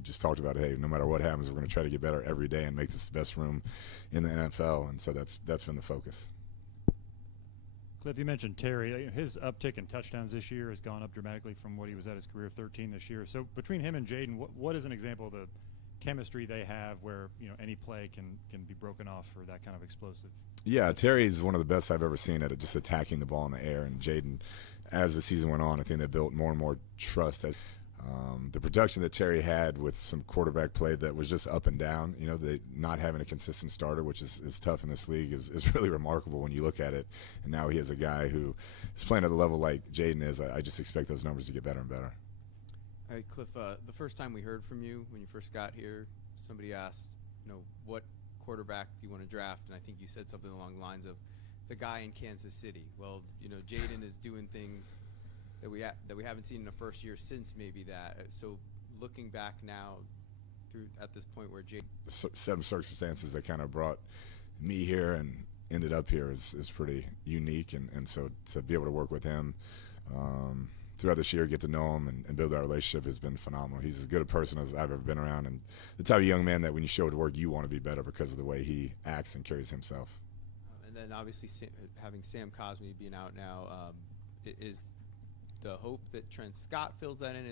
we just talked about, hey, no matter what happens, we're going to try to get better every day and make this the best room in the NFL. And so that's been the focus. Cliff, you mentioned Terry. His uptick in touchdowns this year has gone up dramatically from what he was at his career, 13 this year. So between him and Jaden, what is an example of the chemistry they have where, any play can be broken off for that kind of explosive? Yeah, Terry is one of the best I've ever seen at it, just attacking the ball in the air. And Jaden, as the season went on, I think they built more and more trust. The production that Terry had with some quarterback play that was just up and down, not having a consistent starter, which is tough in this league, is really remarkable when you look at it. And now he has a guy who is playing at the level like Jaden is. I just expect those numbers to get better and better. Hey, Cliff, the first time we heard from you when you first got here, somebody asked, what quarterback do you want to draft? And I think you said something along the lines of the guy in Kansas City. Well, Jaden is doing things that we haven't seen in the first year since maybe that. So looking back now through at this point where Jaden. Set of circumstances that kind of brought me here and ended up here is pretty unique. And so to be able to work with him throughout this year, get to know him and build that relationship has been phenomenal. He's as good a person as I've ever been around, and the type of young man that when you show up to work, you want to be better because of the way he acts and carries himself. And then obviously having Sam Cosmi being out now, is the hope that Trent Scott fills that in?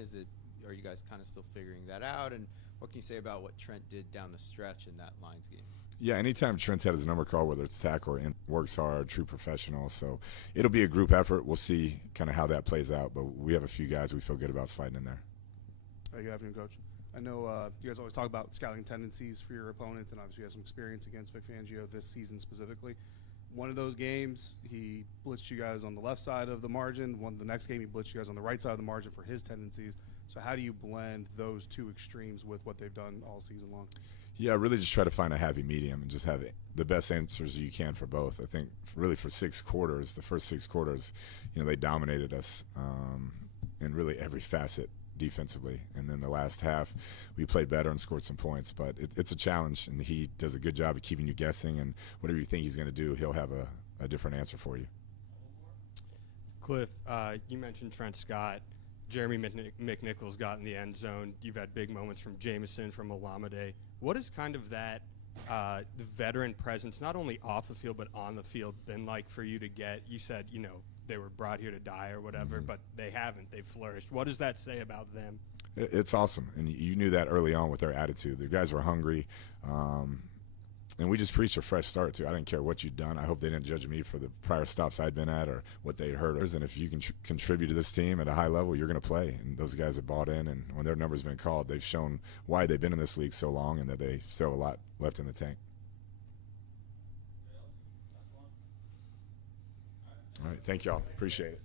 Are you guys kind of still figuring that out? And what can you say about what Trent did down the stretch in that Lions game? Yeah, anytime Trent's had his number called, whether it's tackle or works hard, true professional. So it'll be a group effort. We'll see kind of how that plays out. But we have a few guys we feel good about sliding in there. Hey, good afternoon, Coach. I know you guys always talk about scouting tendencies for your opponents, and obviously you have some experience against Vic Fangio this season specifically. One of those games, he blitzed you guys on the left side of the margin. The next game, he blitzed you guys on the right side of the margin for his tendencies. So how do you blend those two extremes with what they've done all season long? Yeah, really just try to find a happy medium and just have the best answers you can for both. I think really for 6 quarters, the first 6 quarters, they dominated us in really every facet defensively. And then the last half, we played better and scored some points. But it's a challenge, and he does a good job of keeping you guessing. And whatever you think he's going to do, he'll have a different answer for you. Cliff, you mentioned Trent Scott. Jeremy McNichols got in the end zone. You've had big moments from Jameson, from Olamide. What has kind of that the veteran presence, not only off the field but on the field, been like for you to get? You said, they were brought here to die or whatever, but they haven't. They've flourished. What does that say about them? It's awesome, and you knew that early on with their attitude. The guys were hungry, and we just preached a fresh start, too. I didn't care what you'd done. I hope they didn't judge me for the prior stops I'd been at or what they'd heard. And if you can contribute to this team at a high level, you're going to play. And those guys have bought in, and when their number's been called, they've shown why they've been in this league so long and that they still have a lot left in the tank. All right, thank y'all. Appreciate it.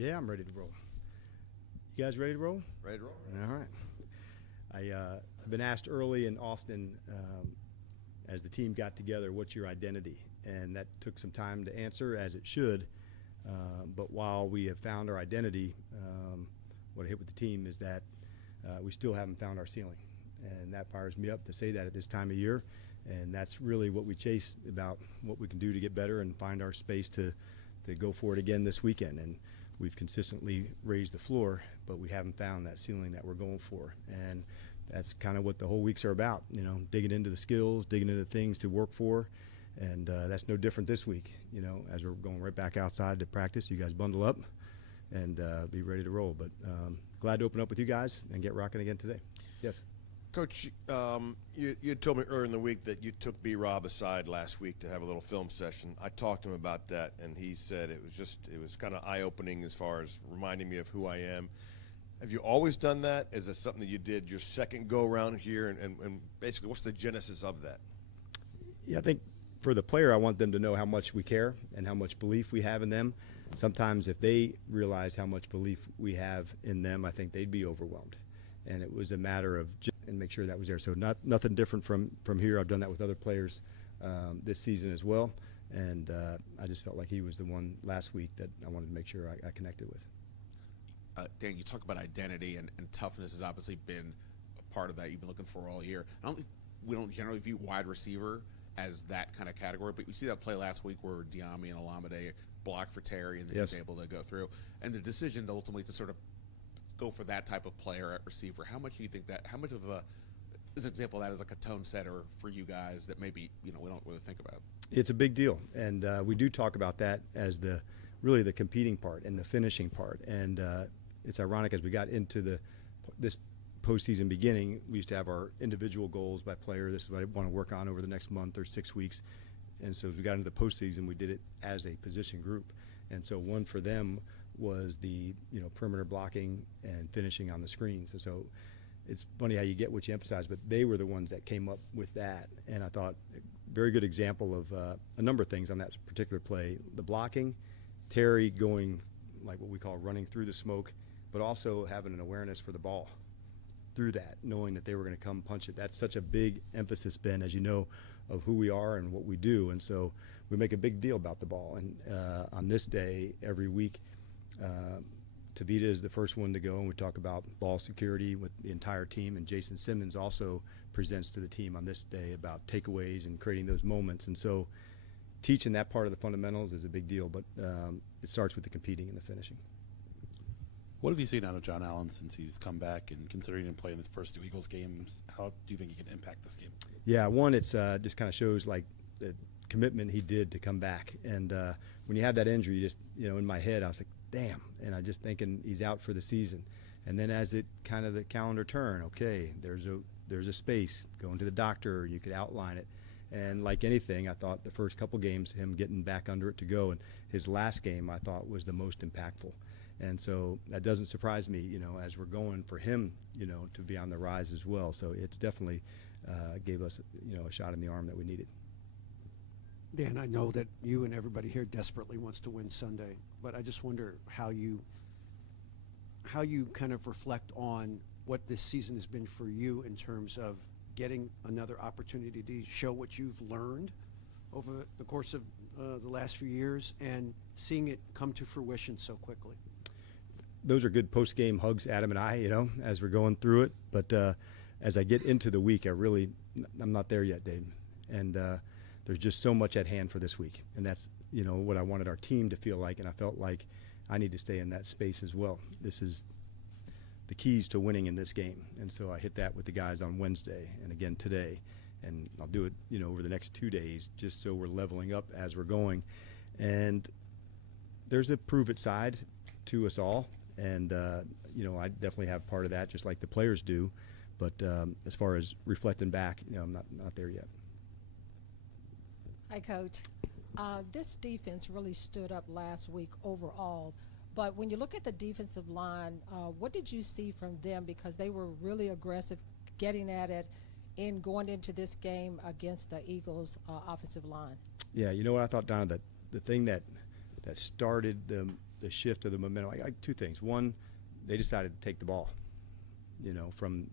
Yeah, I'm ready to roll. You guys ready to roll? Ready to roll. All right. I've been asked early and often as the team got together, what's your identity? And that took some time to answer, as it should. But while we have found our identity, what I hit with the team is that we still haven't found our ceiling. And that fires me up to say that at this time of year. And that's really what we chase, about what we can do to get better and find our space to go for it again this weekend. And we've consistently raised the floor, but we haven't found that ceiling that we're going for. And that's kind of what the whole weeks are about, you know, digging into the skills, digging into things to work for. And that's no different this week, you know, as we're going right back outside to practice. You guys bundle up and be ready to roll. But glad to open up with you guys and get rocking again today. Yes. Coach, you told me earlier in the week that you took B-Rob aside last week to have a little film session. I talked to him about that, and he said it was kind of eye-opening as far as reminding me of who I am. Have you always done that? Is it something that you did your second go-around here? And basically, what's the genesis of that? Yeah, I think for the player, I want them to know how much we care and how much belief we have in them. Sometimes if they realize how much belief we have in them, I think they'd be overwhelmed. And it was a matter of and make sure that was there. So nothing different from here. I've done that with other players this season as well. And I just felt like he was the one last week that I wanted to make sure I connected with. Dan, you talk about identity, and toughness has obviously been a part of that you've been looking for all year. We don't generally view wide receiver as that kind of category, but we see that play last week where Diami and Olamide blocked for Terry, and then Yes. he's able to go through. And the decision to ultimately to sort of go for that type of player at receiver, how much do you think that, how much of an example of that is like a tone setter for you guys that maybe, you know, we don't really think about? It's a big deal, and we do talk about that as really the competing part and the finishing part. And it's ironic, as we got into this postseason beginning, we used to have our individual goals by player. This is what I want to work on over the next month or 6 weeks. And so as we got into the postseason, we did it as a position group. And so one for them was the perimeter blocking and finishing on the screens. And so it's funny how you get what you emphasize, but they were the ones that came up with that. And I thought very good example of a number of things on that particular play. The blocking, Terry going like what we call running through the smoke, but also having an awareness for the ball through that, knowing that they were going to come punch it. That's such a big emphasis, Ben, as you know, of who we are and what we do. And so we make a big deal about the ball. And on this day, every week, Tavita is the first one to go, and we talk about ball security with the entire team. And Jason Simmons also presents to the team on this day about takeaways and creating those moments. And so teaching that part of the fundamentals is a big deal, but it starts with the competing and the finishing. What have you seen out of John Allen since he's come back, and considering him playing the first two Eagles games, how do you think he can impact this game? Yeah, one, it's just kind of shows like the commitment he did to come back. And when you have that injury, you just, in my head, I was like, damn. And I'm just thinking he's out for the season. And then as it kind of the calendar turn, okay, there's a space, going to the doctor, you could outline it. And like anything, I thought the first couple games, him getting back under it to go, and his last game I thought was the most impactful. And so that doesn't surprise me, as we're going for him, to be on the rise as well. So it's definitely gave us, a shot in the arm that we needed. Dan, I know that you and everybody here desperately wants to win Sunday, but I just wonder how you kind of reflect on what this season has been for you in terms of getting another opportunity to show what you've learned over the course of the last few years and seeing it come to fruition so quickly. Those are good post-game hugs, Adam and I, as we're going through it. But as I get into the week, I'm not there yet, Dave. And there's just so much at hand for this week. And that's, what I wanted our team to feel like. And I felt like I need to stay in that space as well. This is the keys to winning in this game. And so I hit that with the guys on Wednesday and again today. And I'll do it, over the next 2 days, just so we're leveling up as we're going. And there's a prove-it side to us all. And, I definitely have part of that, just like the players do. But as far as reflecting back, I'm not there yet. Hi, Coach. This defense really stood up last week overall. But when you look at the defensive line, what did you see from them? Because they were really aggressive getting at it in going into this game against the Eagles' offensive line. Yeah, you know what I thought, Donna? The thing that started them the shift of the momentum. Like two things. One, they decided to take the ball, from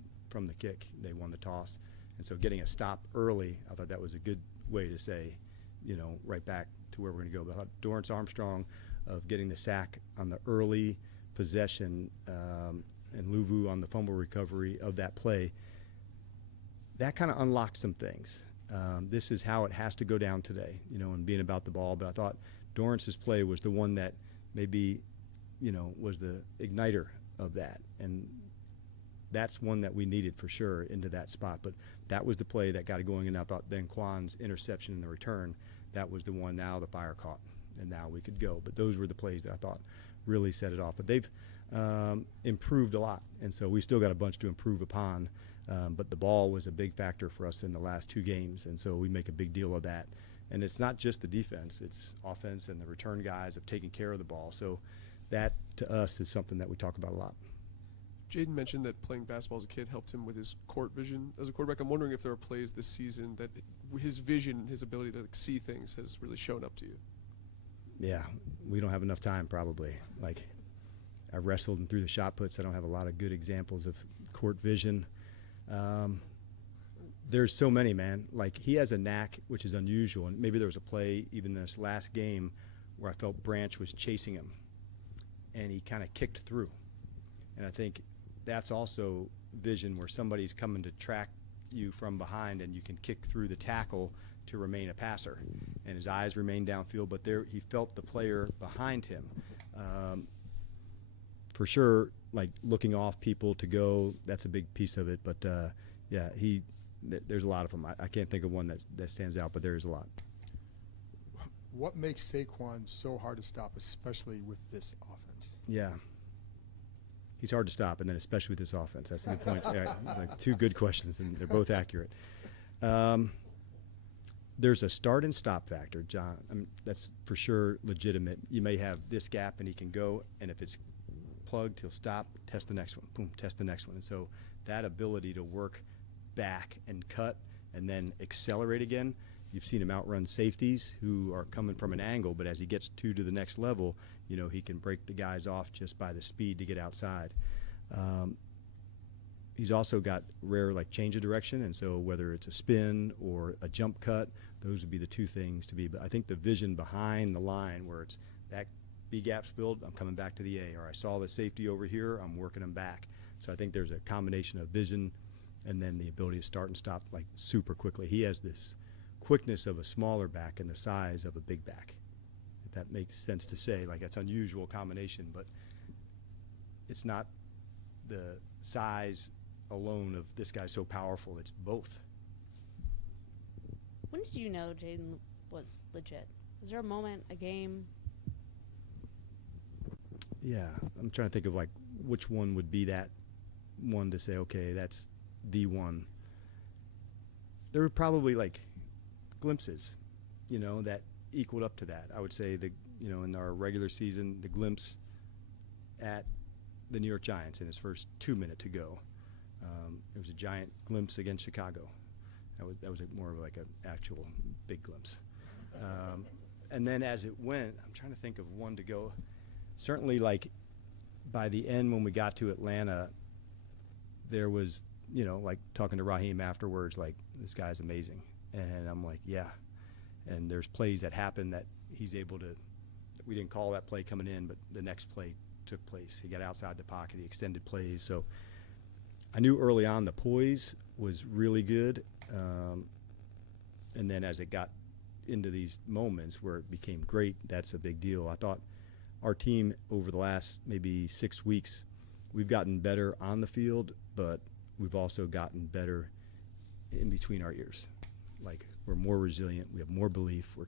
the kick. They won the toss. And so getting a stop early, I thought that was a good way to say, right back to where we're going to go. But I thought Dorrance Armstrong of getting the sack on the early possession and Luvu on the fumble recovery of that play, that kind of unlocked some things. This is how it has to go down today, and being about the ball. But I thought Dorrance's play was the one that maybe, was the igniter of that. And that's one that we needed for sure into that spot. But that was the play that got it going. And I thought then Quan's interception in the return, that was the one now the fire caught. And now we could go. But those were the plays that I thought really set it off. But they've improved a lot. And so we still got a bunch to improve upon. But the ball was a big factor for us in the last two games. And so we make a big deal of that. And it's not just the defense. It's offense and the return guys have taken care of the ball. So that, to us, is something that we talk about a lot. Jaden mentioned that playing basketball as a kid helped him with his court vision as a quarterback. I'm wondering if there are plays this season that his vision, his ability to see things has really shown up to you. Yeah, we don't have enough time probably. Like, I wrestled and threw the shot puts. I don't have a lot of good examples of court vision. There's so many, man. Like, he has a knack, which is unusual. And maybe there was a play even this last game where I felt Branch was chasing him, and he kind of kicked through. And I think that's also vision, where somebody's coming to track you from behind and you can kick through the tackle to remain a passer. And his eyes remain downfield, but there he felt the player behind him. For sure, like looking off people to go, that's a big piece of it. But yeah, there's a lot of them. I can't think of one that stands out, but there is a lot. What makes Saquon so hard to stop, especially with this offense? Yeah. He's hard to stop, and then especially with this offense. That's a good point. Yeah, like two good questions, and they're both accurate. There's a start and stop factor, John. I mean, that's for sure legitimate. You may have this gap, and he can go, and if it's plugged, he'll stop, test the next one, boom, test the next one. And so that ability to work back and cut and then accelerate again, you've seen him outrun safeties who are coming from an angle, but as he gets to the next level, he can break the guys off just by the speed to get outside. He's also got rare change of direction, and so whether it's a spin or a jump cut, those would be the two things to be. But I think the vision behind the line, where it's that B gap's filled, I'm coming back to the A, or I saw the safety over here, I'm working them back. So I think there's a combination of vision and then the ability to start and stop super quickly. He has this quickness of a smaller back and the size of a big back, if that makes sense to say. That's unusual combination, but it's not the size alone of this guy's so powerful. It's both. When did you know Jaden was legit? Was there a moment, a game? Yeah, I'm trying to think of which one would be that one to say, okay, that's the one. There were probably glimpses, that equaled up to that. I would say in our regular season, the glimpse at the New York Giants in his first 2 minutes to go. It was a giant glimpse against Chicago. That was more of an actual big glimpse. And then as it went, I'm trying to think of one to go. Certainly, by the end when we got to Atlanta, there was, talking to Raheem afterwards, this guy's amazing. And I'm like, yeah. And there's plays that happen that he's able to, we didn't call that play coming in, but the next play took place. He got outside the pocket, he extended plays. So I knew early on the poise was really good. And then as it got into these moments where it became great, that's a big deal. I thought our team over the last maybe 6 weeks, we've gotten better on the field, but we've also gotten better in between our ears. We're more resilient, we have more belief, we're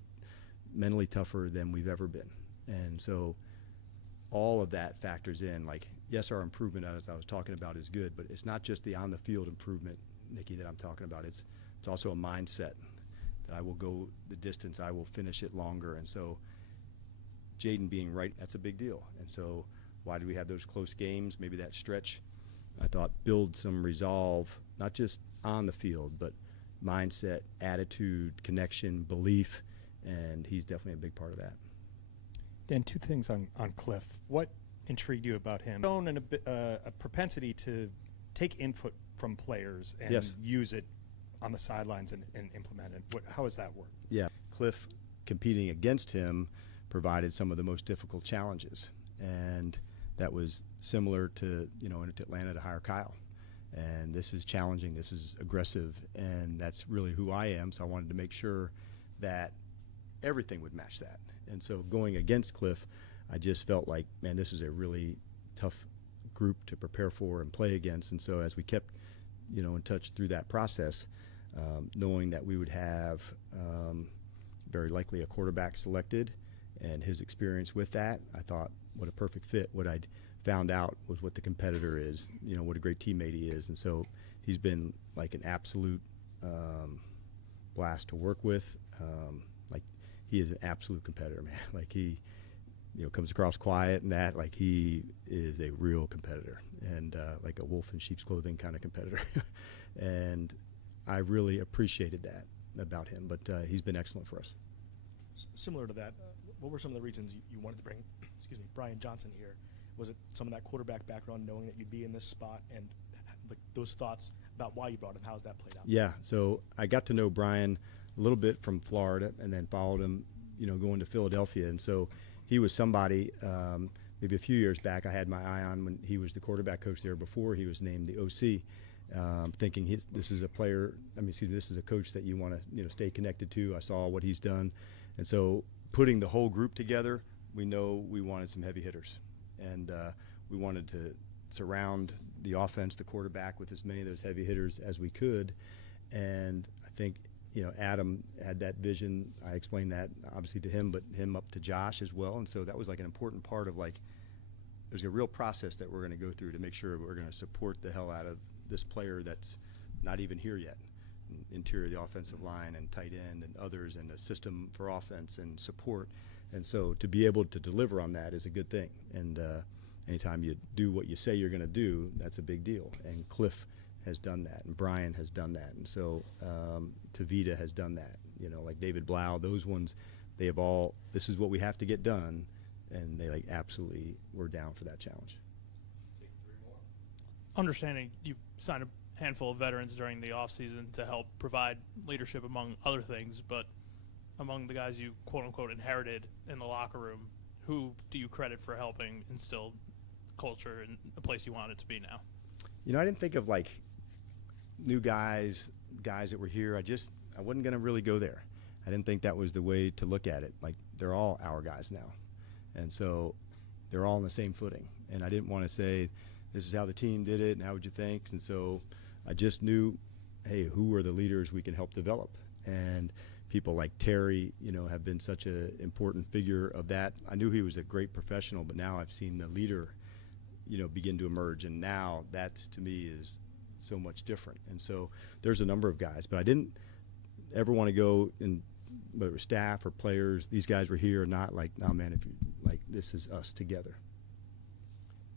mentally tougher than we've ever been. And so all of that factors in. Yes, our improvement, as I was talking about, is good, but it's not just the on-the-field improvement, Nikki, that I'm talking about. It's also a mindset that I will go the distance, I will finish it longer. And so Jaden being right, that's a big deal. And so why do we have those close games? Maybe that stretch, I thought, build some resolve, not just on the field, but mindset, attitude, connection, belief, and he's definitely a big part of that. Dan, two things on Cliff. What intrigued you about him? Shown a propensity to take input from players and Yes. use it on the sidelines and implement it. How has that worked? Yeah, Cliff competing against him provided some of the most difficult challenges, and that was similar to, in Atlanta to hire Kyle. And this is challenging, this is aggressive, and that's really who I am, so I wanted to make sure that everything would match that. And so going against Cliff, I just felt like, man, this is a really tough group to prepare for and play against. And so as we kept, in touch through that process, knowing that we would have very likely a quarterback selected and his experience with that, I thought, what a perfect fit. What I'd found out was what the competitor is, what a great teammate he is. And so he's been like an absolute blast to work with. Like, he is an absolute competitor, man. Like, he comes across quiet and that, like, he is a real competitor and like a wolf in sheep's clothing kind of competitor. And I really appreciated that about him, but he's been excellent for us. Similar to that, what were some of the reasons you wanted to bring, Brian Johnson here? Was it some of that quarterback background, knowing that you'd be in this spot, and those thoughts about why you brought him? How has that played out? Yeah, so I got to know Brian a little bit from Florida, and then followed him, going to Philadelphia. And so he was somebody, maybe a few years back, I had my eye on when he was the quarterback coach there before he was named the OC. Thinking this is a player. This is a coach that you want to stay connected to. I saw what he's done, and so putting the whole group together, we know we wanted some heavy hitters, and we wanted to surround the offense, the quarterback, with as many of those heavy hitters as we could. And I think Adam had that vision. I explained that obviously to him, but him up to Josh as well. And so that was like an important part of there's a real process that we're going to go through to make sure we're going to support the hell out of this player that's not even here yet. Interior of the offensive line and tight end and others, and a system for offense and support. And so to be able to deliver on that is a good thing. And anytime you do what you say you're going to do, that's a big deal. And Cliff has done that, and Brian has done that, and so Tavita has done that. Like David Blau, those ones, they have all, this is what we have to get done, and they absolutely were down for that challenge. Understanding you signed a handful of veterans during the offseason to help provide leadership among other things, but among the guys you quote-unquote inherited in the locker room, who do you credit for helping instill culture in the place you want it to be now? I didn't think of new guys that were here. I wasn't going to really go there. I didn't think that was the way to look at it. They're all our guys now, and so they're all on the same footing. And I didn't want to say, this is how the team did it, and how would you think? And so I just knew, hey, who are the leaders we can help develop? And people like Terry, have been such an important figure of that. I knew he was a great professional, but now I've seen the leader, begin to emerge. And now that, to me, is so much different. And so there's a number of guys, but I didn't ever want to go, and whether it was staff or players, these guys were here or not, no, man, if you this is us together.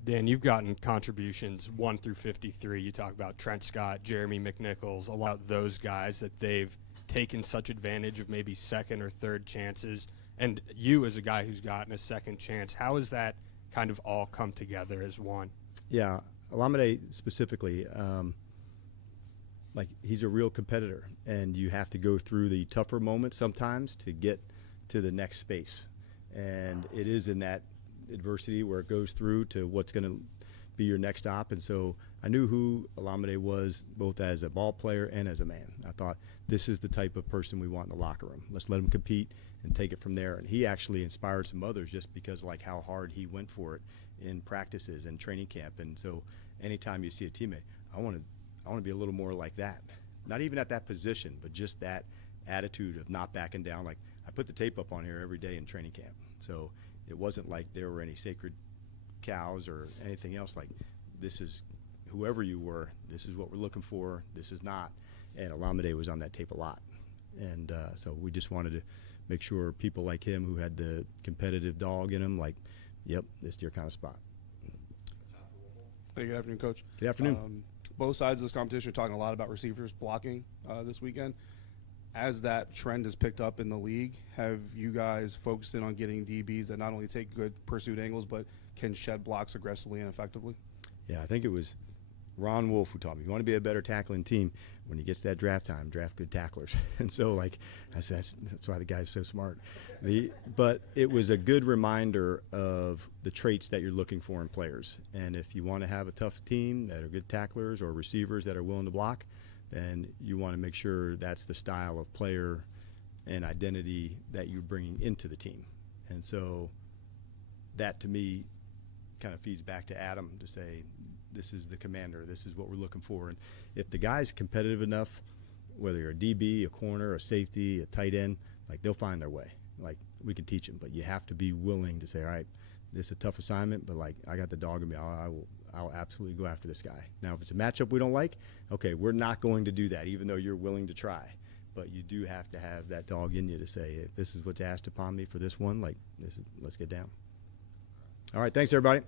Dan, you've gotten contributions 1 through 53. You talk about Trent Scott, Jeremy McNichols, a lot of those guys that they've taken such advantage of maybe second or third chances. And you, as a guy who's gotten a second chance, how has that kind of all come together as one? Yeah, Olamide specifically, he's a real competitor, and you have to go through the tougher moments sometimes to get to the next space. And it is in that adversity where it goes through to what's going to be your next stop. And so I knew who Olamide was, both as a ball player and as a man. I thought, this is the type of person we want in the locker room. Let's let him compete and take it from there. And he actually inspired some others just because how hard he went for it in practices and training camp. And so anytime you see a teammate, I want to be a little more like that. Not even at that position, but just that attitude of not backing down. I put the tape up on here every day in training camp. So it wasn't like there were any sacred cows or anything else. This is whoever you were, this is what we're looking for, this is not. And Olamide was on that tape a lot. And so we just wanted to make sure people like him who had the competitive dog in him, yep, this is your kind of spot. Hey, good afternoon, Coach. Good afternoon. Both sides of this competition are talking a lot about receivers blocking this weekend. as that trend has picked up in the league, have you guys focused in on getting DBs that not only take good pursuit angles but can shed blocks aggressively and effectively? Yeah, I think it was Ron Wolf who taught me, you want to be a better tackling team, when you get to that draft time, draft good tacklers. And so, like, that's why the guy's so smart. But it was a good reminder of the traits that you're looking for in players. And if you want to have a tough team that are good tacklers or receivers that are willing to block, then you want to make sure that's the style of player and identity that you're bringing into the team. And so that, to me, kind of feeds back to Adam to say, this is the commander, this is what we're looking for. And if the guy's competitive enough, whether you're a DB, a corner, a safety, a tight end, like, they'll find their way. Like, we can teach them, but you have to be willing to say, all right, this is a tough assignment, but, like, I got the dog in me. I'll absolutely go after this guy. Now, if it's a matchup we don't like, okay, we're not going to do that, even though you're willing to try. But you do have to have that dog in you to say, if this is what's asked upon me for this one, like, let's get down. All right, thanks, everybody.